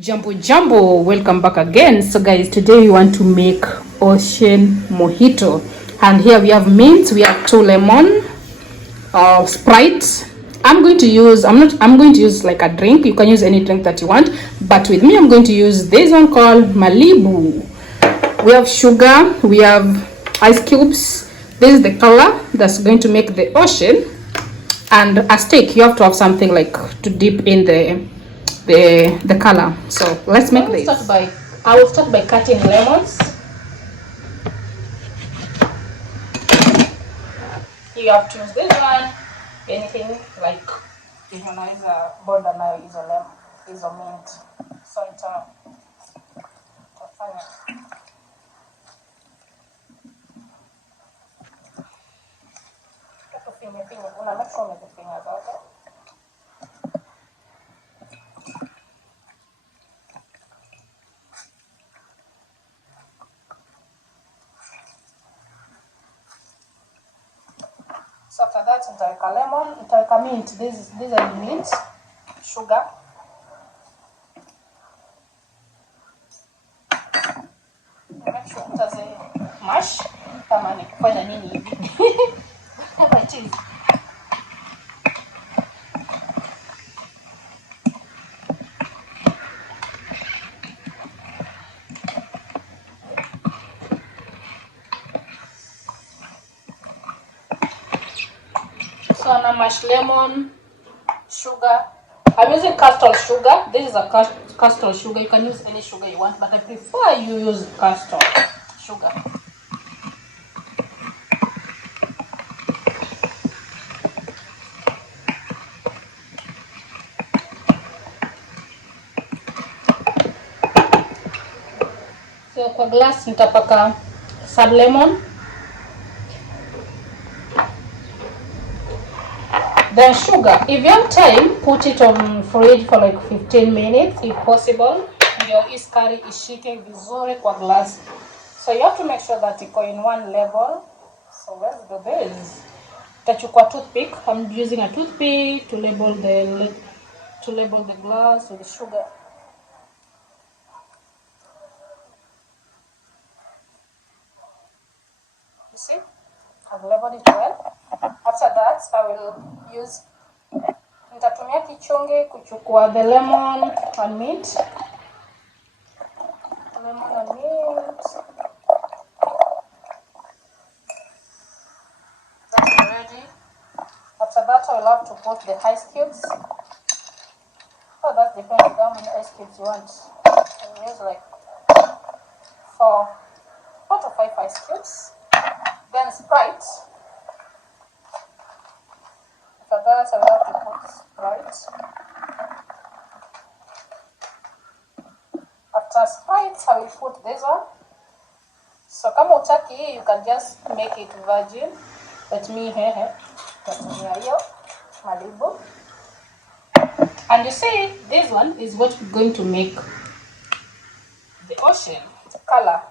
Jumbo, welcome back again. So guys, today we want to make ocean mojito, and here we have mint, we have 2 lemon, Sprite. I'm going to use like a drink. You can use any drink that you want, but with me I'm going to use this one called Malibu. We have sugar, we have ice cubes. This is the color that's going to make the ocean, and a stick. You have to have something like to dip in the color. So let's make this. I will start by cutting lemons. You have to use this one. Anything like is a border now is a lemon, is a mint. So it's a So after that, nitaweka lemon, nitaweka mint. These are mint, sugar. Make sure utaze mash kama ni kufanya nini hivi. Kama cheese. So na mash lemon, sugar. I'm using castor sugar. This is a castor sugar. You can use any sugar you want, but I prefer you use castor sugar. So kwa glass nitapaka some lemon. Then sugar, if you have time, put it on fridge for like 15 minutes if possible. Ndio hii sukari ishike vizuri kwa glass. So you have to make sure that iko in one level. So let's do this. Tachukua toothpick. I'm using a toothpick to label the glass with the sugar. You see? I've labeled it well. After that, I will use nitatumia kichungi kuchukua the lemon and mint. Lemon and mint. That's ready. After that, I will have to put the ice cubes. Oh, that depends on how many ice cubes you want. I will use like 4 to 5 ice cubes. Then Sprite. After that, I will have to put Sprite. After Sprite, I will put this one. So kama utaki, you can just make it virgin. But me, tatumia hiyo Malibu. And you see, this one is what we're going to make the ocean color.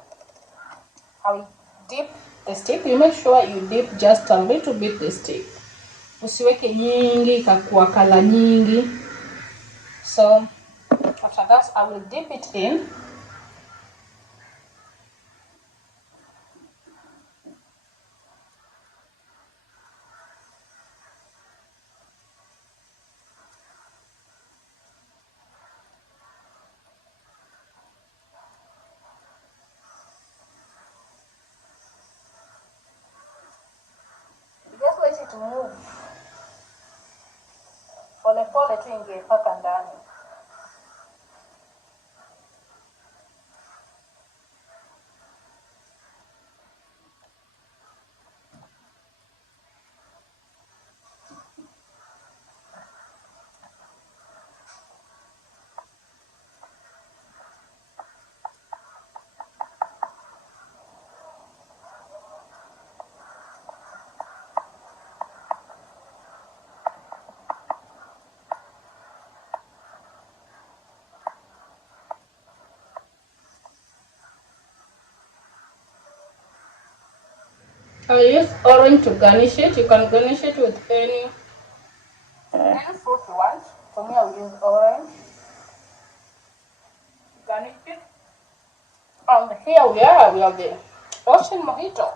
I will dip the stick. You make sure you dip just a little bit the stick. Usiweke nyingi ikakuwa kala nyingi. So after that, I will dip it in. Just let it move. Pole pole tu ingie mpaka ndani. I'll use orange to garnish it. You can garnish it with any fruit you want. For me, I'll use orange. garnish it. And here we have the ocean mojito.